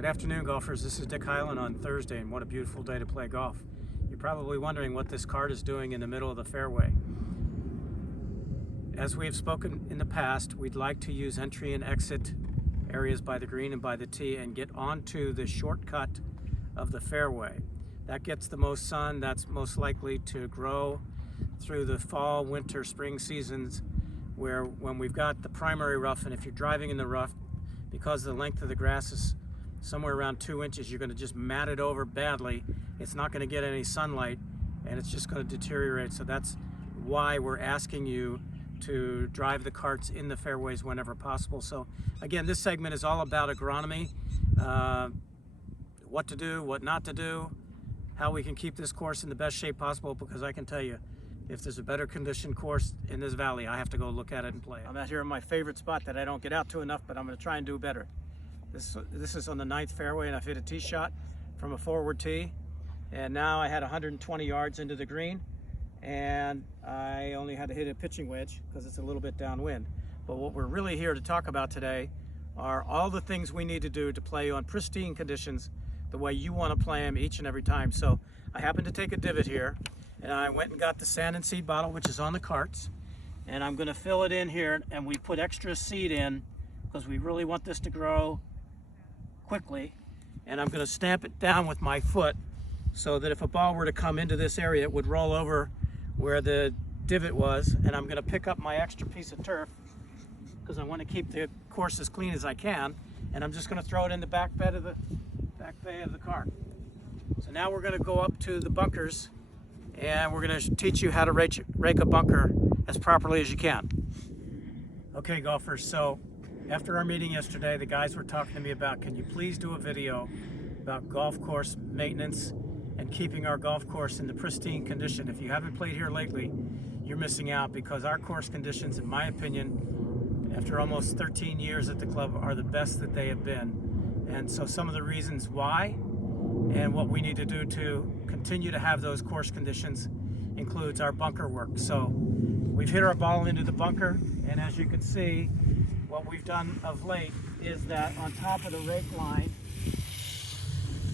Good afternoon, golfers. This is Dick Hyland on Thursday, and what a beautiful day to play golf. You're probably wondering what this cart is doing in the middle of the fairway. As we have spoken in the past, we'd like to use entry and exit areas by the green and by the tee and get onto the shortcut of the fairway. That gets the most sun. That's most likely to grow through the fall, winter, spring seasons, where when we've got the primary rough, and if you're driving in the rough, because the length of the grass is somewhere around 2 inches, you're going to just mat it over badly. It's not going to get any sunlight, and it's just going to deteriorate. So that's why we're asking you to drive the carts in the fairways whenever possible. So again, this segment is all about agronomy, what to do, what not to do, how we can keep this course in the best shape possible, because I can tell you, if there's a better conditioned course in this valley, I have to go look at it and play it. I'm out here in my favorite spot that I don't get out to enough, but I'm going to try and do better. This is on the 9th fairway, and I've hit a tee shot from a forward tee, and now I had 120 yards into the green, and I only had to hit a pitching wedge because it's a little bit downwind. But what we're really here to talk about today are all the things we need to do to play on pristine conditions the way you want to play them each and every time. So I happened to take a divot here, and I went and got the sand and seed bottle, which is on the carts, and I'm going to fill it in here, and we put extra seed in because we really want this to grow quickly. And I'm going to stamp it down with my foot so that if a ball were to come into this area, it would roll over where the divot was. And I'm going to pick up my extra piece of turf because I want to keep the course as clean as I can, and I'm just going to throw it in the back bay of the cart. So now we're going to go up to the bunkers, and we're going to teach you how to rake a bunker as properly as you can. Okay, golfers, so after our meeting yesterday, the guys were talking to me about, can you please do a video about golf course maintenance and keeping our golf course in the pristine condition. If you haven't played here lately, you're missing out, because our course conditions, in my opinion, after almost 13 years at the club, are the best that they have been. And so some of the reasons why and what we need to do to continue to have those course conditions includes our bunker work. So we've hit our ball into the bunker, and as you can see, what we've done of late is that on top of the rake line,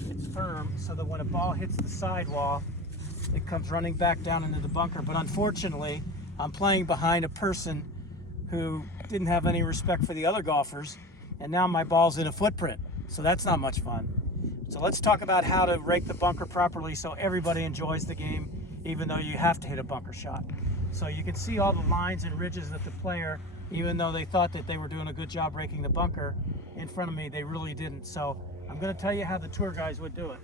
it's firm so that when a ball hits the sidewall, it comes running back down into the bunker. But unfortunately, I'm playing behind a person who didn't have any respect for the other golfers, and now my ball's in a footprint. So that's not much fun. So let's talk about how to rake the bunker properly so everybody enjoys the game, even though you have to hit a bunker shot. So you can see all the lines and ridges that the player, even though they thought that they were doing a good job raking the bunker in front of me, they really didn't. So I'm going to tell you how the tour guys would do it.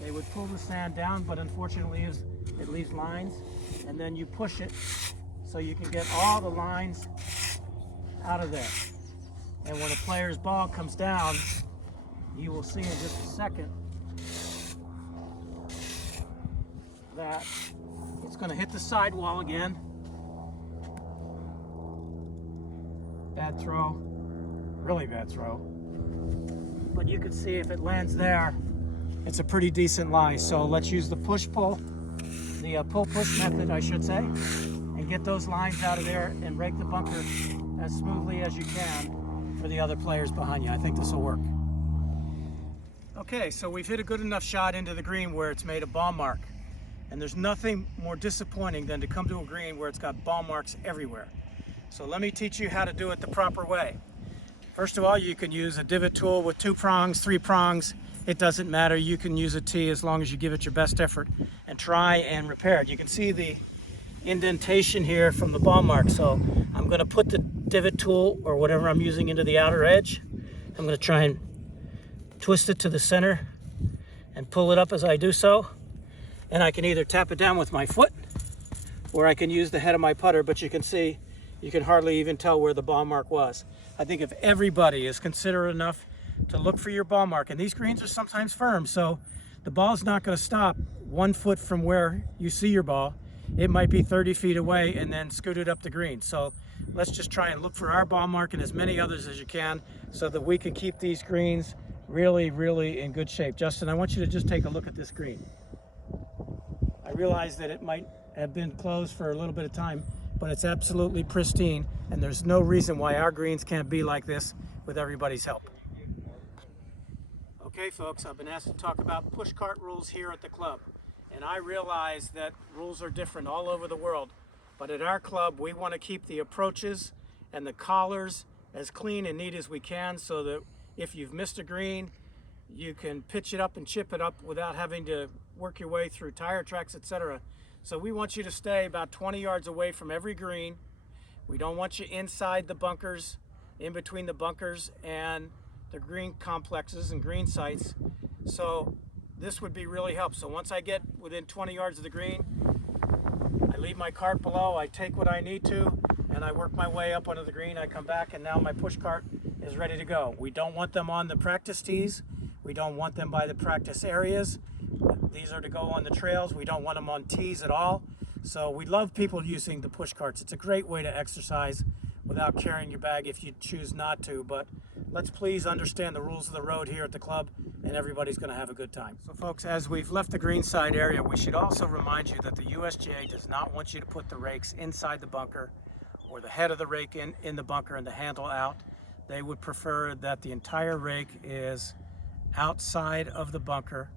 They would pull the sand down, but unfortunately it leaves lines, and then you push it so you can get all the lines out of there. And when a player's ball comes down, you will see in just a second that it's going to hit the sidewall again. Bad throw, really bad throw. But you can see if it lands there, it's a pretty decent lie. So let's use the push-pull, the pull-push method, I should say, and get those lines out of there and rake the bunker as smoothly as you can for the other players behind you. I think this will work. Okay, so we've hit a good enough shot into the green where it's made a ball mark. And there's nothing more disappointing than to come to a green where it's got ball marks everywhere. So let me teach you how to do it the proper way. First of all, you can use a divot tool with 2 prongs, 3 prongs. It doesn't matter. You can use a T as long as you give it your best effort and try and repair it. You can see the indentation here from the ball mark. So I'm going to put the divot tool or whatever I'm using into the outer edge. I'm going to try and twist it to the center and pull it up as I do so. And I can either tap it down with my foot, or I can use the head of my putter, but you can see, you can hardly even tell where the ball mark was. I think if everybody is considerate enough to look for your ball mark, and these greens are sometimes firm, so the ball's not going to stop 1 foot from where you see your ball. It might be 30 feet away and then scoot it up the green. So let's just try and look for our ball mark and as many others as you can so that we can keep these greens really, really in good shape. Justin, I want you to just take a look at this green. I realize that it might have been closed for a little bit of time, but it's absolutely pristine, and there's no reason why our greens can't be like this with everybody's help. Okay folks, I've been asked to talk about push cart rules here at the club. And I realize that rules are different all over the world. But at our club, we want to keep the approaches and the collars as clean and neat as we can, so that if you've missed a green, you can pitch it up and chip it up without having to work your way through tire tracks, etc. So we want you to stay about 20 yards away from every green. We don't want you inside the bunkers, in between the bunkers and the green complexes and green sites. So this would be really helpful. So once I get within 20 yards of the green, I leave my cart below, I take what I need to, and I work my way up onto the green. I come back and now my push cart is ready to go. We don't want them on the practice tees. We don't want them by the practice areas. These are to go on the trails. We don't want them on tees at all. So we love people using the push carts. It's a great way to exercise without carrying your bag if you choose not to. But let's please understand the rules of the road here at the club, and everybody's going to have a good time. So folks, as we've left the greenside area, we should also remind you that the USGA does not want you to put the rakes inside the bunker or the head of the rake in the bunker and the handle out. They would prefer that the entire rake is outside of the bunker,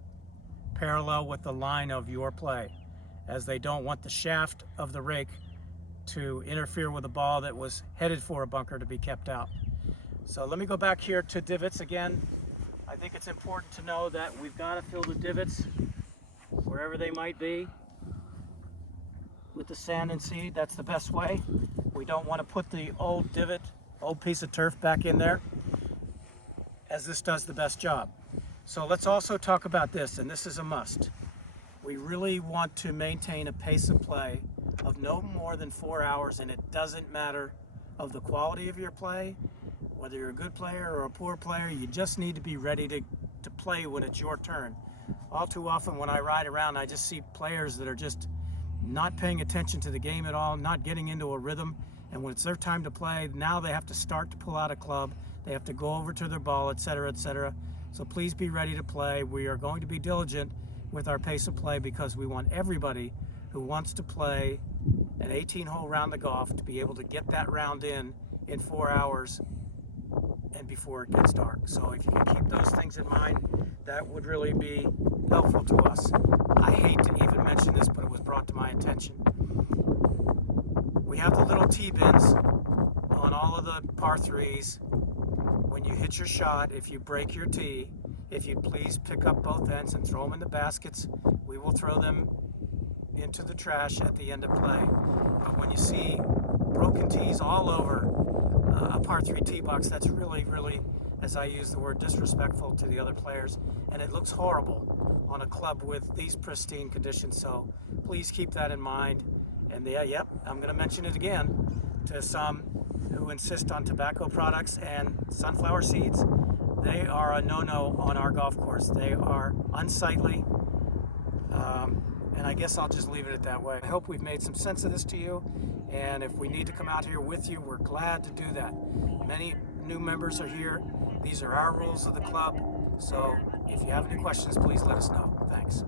parallel with the line of your play, as they don't want the shaft of the rake to interfere with a ball that was headed for a bunker to be kept out. So let me go back here to divots again. I think it's important to know that we've got to fill the divots wherever they might be with the sand and seed. That's the best way. We don't want to put the old divot, old piece of turf back in there, as this does the best job. So let's also talk about this, and this is a must. We really want to maintain a pace of play of no more than 4 hours, and it doesn't matter of the quality of your play, whether you're a good player or a poor player. You just need to be ready to play when it's your turn. All too often when I ride around, I just see players that are just not paying attention to the game at all, not getting into a rhythm, and when it's their time to play, now they have to start to pull out a club, they have to go over to their ball, etc., etc. So please be ready to play. We are going to be diligent with our pace of play because we want everybody who wants to play an 18-hole round of golf to be able to get that round in 4 hours and before it gets dark. So if you can keep those things in mind, that would really be helpful to us. I hate to even mention this, but it was brought to my attention. We have the little tee bins on all of the par threes. When you hit your shot, if you break your tee, if you please pick up both ends and throw them in the baskets, we will throw them into the trash at the end of play. But when you see broken tees all over a par 3 tee box, that's really, really, as I use the word, disrespectful to the other players, and it looks horrible on a club with these pristine conditions. So please keep that in mind. And yep, I'm going to mention it again to some who insist on tobacco products and sunflower seeds. They are a no-no on our golf course. They are unsightly, and I guess I'll just leave it at that way. I hope we've made some sense of this to you, and if we need to come out here with you, we're glad to do that. Many new members are here. These are our rules of the club, so if you have any questions, please let us know. Thanks.